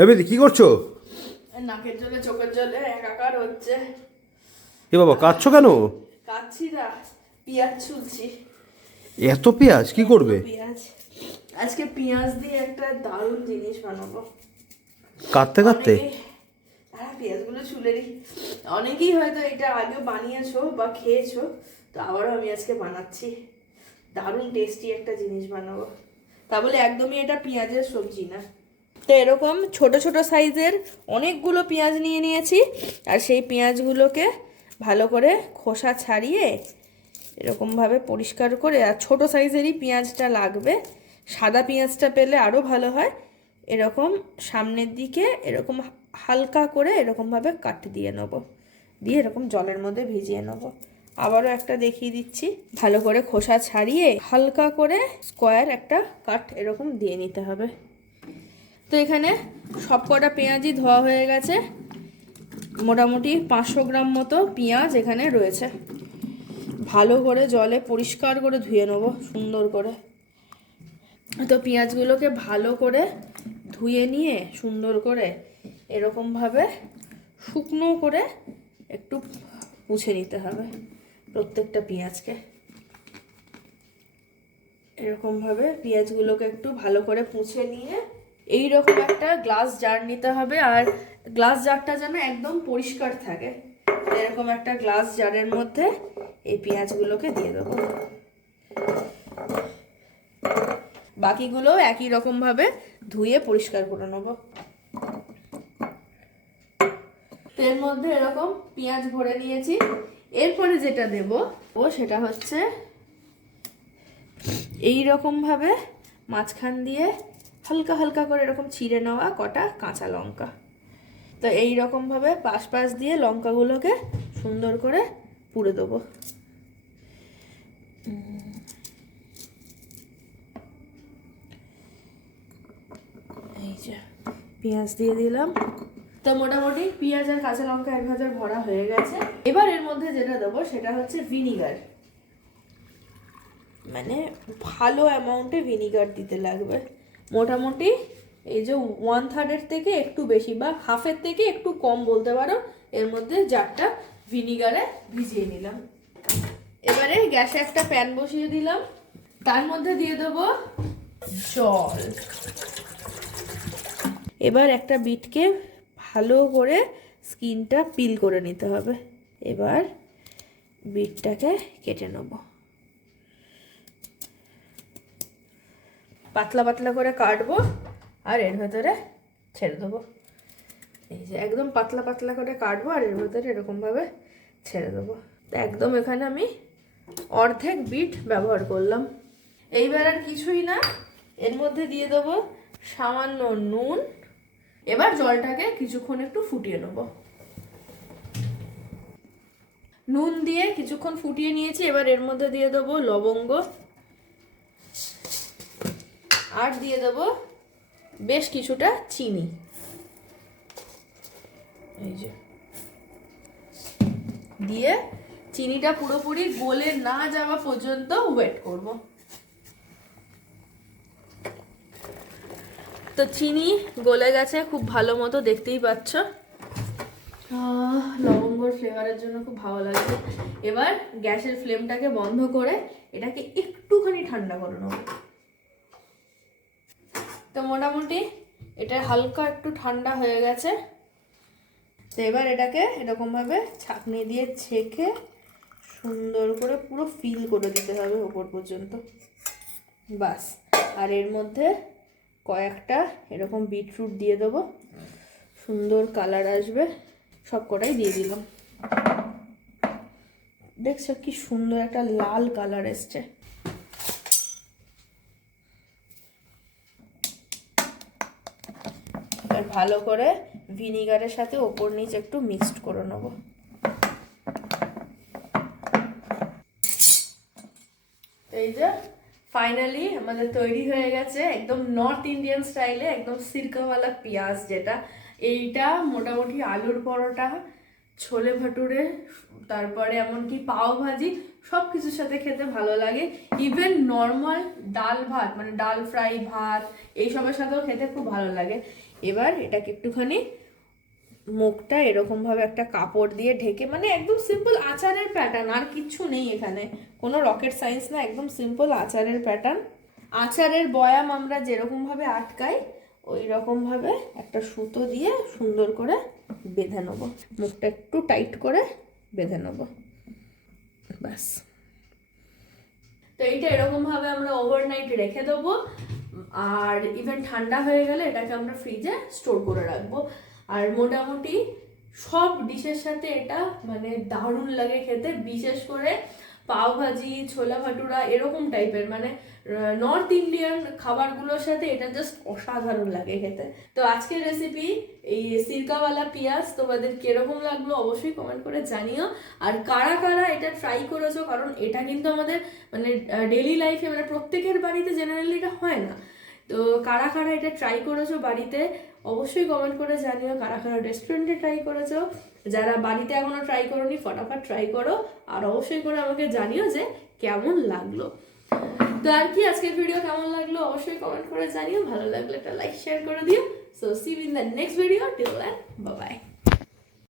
এমনি কি করছো? নাকের জলে চোখের জলে একাকার হচ্ছে। এ বাবা, কাঁদছো কেন? কাচ্ছি না, পেঁয়াজ ছুলছি। এত পেঁয়াজ কি করবে? পেঁয়াজ, আজকে পেঁয়াজ দিয়ে একটা দারুণ জিনিস বানাবো। কাঁদতে কাঁদতে? হ্যাঁ, পেঁয়াজগুলো ছুলে রি। অনেকেই হয়তো এটা আগে বানিয়েছো বা খেয়েছো, তো আবারও আমি আজকে বানাচ্ছি। দারুণ টেস্টি একটা জিনিস বানাবো। তা বলে একদমই এটা পেঁয়াজের সবজি না। তো এরকম ছোট ছোট সাইজের অনেকগুলো পেঁয়াজ নিয়ে নিয়েছি, আর সেই পেঁয়াজগুলোকে ভালো করে খোসা ছাড়িয়ে এরকমভাবে পরিষ্কার করে, আর ছোট সাইজেরই পেঁয়াজটা লাগবে, সাদা পেঁয়াজটা পেলে আরও ভালো হয়। এরকম সামনের দিকে এরকম হালকা করে এরকমভাবে কাট দিয়ে নেবো, দিয়ে এরকম জলের মধ্যে ভিজিয়ে নেবো। আবারও একটা দেখিয়ে দিচ্ছি। ভালো করে খোসা ছাড়িয়ে হালকা করে স্কোয়ার একটা কাট এরকম দিয়ে নিতে হবে। তো এখানে সব কটা পেঁয়াজই ধোয়া হয়ে গেছে। মোটামুটি 500 গ্রাম মতো পেঁয়াজ এখানে রয়েছে। ভালো করে জলে পরিষ্কার করে ধুয়ে নেবো সুন্দর করে। তো পেঁয়াজগুলোকে ভালো করে ধুয়ে নিয়ে সুন্দর করে এরকমভাবে শুকনো করে একটু মুছে নিতে হবে প্রত্যেকটা পেঁয়াজকে। এরকমভাবে পেঁয়াজগুলোকে একটু ভালো করে মুছে নিয়ে এইরকম একটা গ্লাস জার নিতে হবে, আর গ্লাস জারটা যেন একদম পরিষ্কার থাকে। এরকম একটা গ্লাস জারের মধ্যে এই পেঁয়াজগুলোকে দিয়ে দেবো। বাকিগুলো একই রকমভাবে ধুয়ে পরিষ্কার করে নেব। এর মধ্যে এরকম পেঁয়াজ ভরে নিয়েছি। এরপরে যেটা দেব সেটা হচ্ছে এই রকমভাবে মাঝখান দিয়ে হালকা হালকা করে এরকম চিড়ে নেওয়া কটা কাঁচা লঙ্কা। তো এই রকমভাবে পাশ পাশ দিয়ে লঙ্কাগুলোকে সুন্দর করে পুড়ে দেবো। এই যে পেঁয়াজ দিয়ে দিলাম। তো মোটামুটি পেঁয়াজ আর কাঁচা লঙ্কা এক ভাজার ভরা হয়ে গেছে। এবার এর মধ্যে যেটা দেবো সেটা হচ্ছে ভিনিগার। মানে ভালো অ্যামাউন্টে ভিনিগার দিতে লাগবে। মোটামুটি এই যে 1/3 থেকে একটু বেশি বা হাফের থেকে একটু কম বলতে পারো, এর মধ্যে জারটা ভিনিগারে ভিজিয়ে নিলাম। এবারে গ্যাসে একটা প্যান বসিয়ে দিলাম, তার মধ্যে দিয়ে দেবো জল। এবার একটা বিটকে ভালো করে স্কিনটা পিল করে নিতে হবে। এবার বিটটাকে কেটে নেব, পাতলা পাতলা করে কাটবো আর এর ভেতরে ছেড়ে দেবো। এই যে একদম পাতলা পাতলা করে কাটবো আর এর ভেতরে এরকমভাবে ছেড়ে দেবো। একদম এখানে আমি অর্ধেক বিট ব্যবহার করলাম। এইবার আর কিছুই না, এর মধ্যে দিয়ে দেবো সামান্য নুন। এবার জলটাকে কিছুক্ষণ একটু ফুটিয়ে নেব। নুন দিয়ে কিছুক্ষণ ফুটিয়ে নিয়েছি। এবার এর মধ্যে দিয়ে দেবো লবঙ্গ, আর দিয়ে দেবো বেশ কিছুটা চিনি। এই যে দিয়ে চিনিটা পুরোপুরি গলে না যাওয়া পর্যন্ত ওয়েট করব। তো চিনি গলে গেছে খুব ভালো মতো, দেখতেই পাচ্ছ। লবঙ্গর ফ্লেভারের জন্য খুব ভালো লাগছে। এবার গ্যাসের ফ্লেমটাকে বন্ধ করে এটাকে একটুখানি ঠান্ডা করে নেব। তো মোটামুটি এটা হালকা একটু ঠান্ডা হয়ে গেছে। তো এবার এটাকে এরকমভাবে ছাঁকনি দিয়ে ছেঁকে সুন্দর করে পুরো ফিল করে দিতে হবে ওপর পর্যন্ত, বাস। আর এর মধ্যে কয়েকটা এরকম বিটরুট দিয়ে দেবো, সুন্দর কালার আসবে। সব কটাই দিয়ে দিলাম। দেখছো কি সুন্দর একটা লাল কালার এসছে। এবার ভালো করে ভিনিগারের সাথে ওপর নিচ একটু মিক্সড করে নেব। এই যে ফাইনালি আমাদের তৈরি হয়ে গেছে একদম নর্থ ইন্ডিয়ান স্টাইলে একদম সিরকাওয়ালা পেঁয়াজ, যেটা এইটা মোটামুটি আলুর পরোটা, ছোলে ভাটুরে, তারপরে এমনকি পাও ভাজি সব কিছুর সাথে খেতে ভালো লাগে। ইভেন নর্মাল ডাল ভাত মানে ডাল ফ্রাই ভাত এইসবের সাথেও খেতে খুব ভালো লাগে। এবার এটাকে একটুখানি মুখটা এরকমভাবে একটা কাপড় দিয়ে ঢেকে, মানে একদম সিম্পল আচারের প্যাটার্ন, আর কিচ্ছু নেই এখানে, কোনো রকেট সায়েন্স না, একদম সিম্পল আচারের প্যাটার্ন। আচারের বয়াম আমরা যেরকমভাবে আটকাই ওই রকমভাবে একটা সুতো দিয়ে সুন্দর করে বেঁধে নেবো, মুখটা একটু টাইট করে বেঁধে নেবো, ব্যাস। তো এইটা এরকমভাবে আমরা ওভারনাইট রেখে দেবো, আর ইভেন ঠান্ডা হয়ে গেলে এটাকে আমরা ফ্রিজে স্টোর করে রাখবো। আর মোটামুটি সব ডিশের সাথে এটা মানে দারুণ লাগে খেতে, বিশেষ করে পাও ভাজি, ছোলা ভাটুরা এরকম টাইপের মানে নর্থ ইন্ডিয়ান খাবারগুলোর সাথে এটা জাস্ট অসাধারণ লাগে খেতে। তো আজকের রেসিপি এই সিরকাওয়ালা পেঁয়াজ তোমাদের কিরকম লাগলো অবশ্যই কমেন্ট করে জানিও। আর কারা কারা এটা ট্রাই করেছো, কারণ এটা কিন্তু আমাদের মানে ডেইলি লাইফে মানে প্রত্যেকের বাড়িতে জেনারেলি এটা হয় না। তো কারা কারা এটা ট্রাই করেছো বাড়িতে অবশ্যই কমেন্ট করে জানিও, কারা কারা রেস্টুরেন্টে ট্রাই করেছো, যারা বাড়িতে এখনো ট্রাই করোনি ফটাফট ট্রাই করো, আর অবশ্যই করে আমাকে জানিও যে কেমন লাগলো। তো আর কি আজকের ভিডিও কেমন লাগলো অবশ্যই কমেন্ট করে জানিও, ভালো লাগলে একটা লাইক শেয়ার করে দিও। So see you in the next video, till then bye by.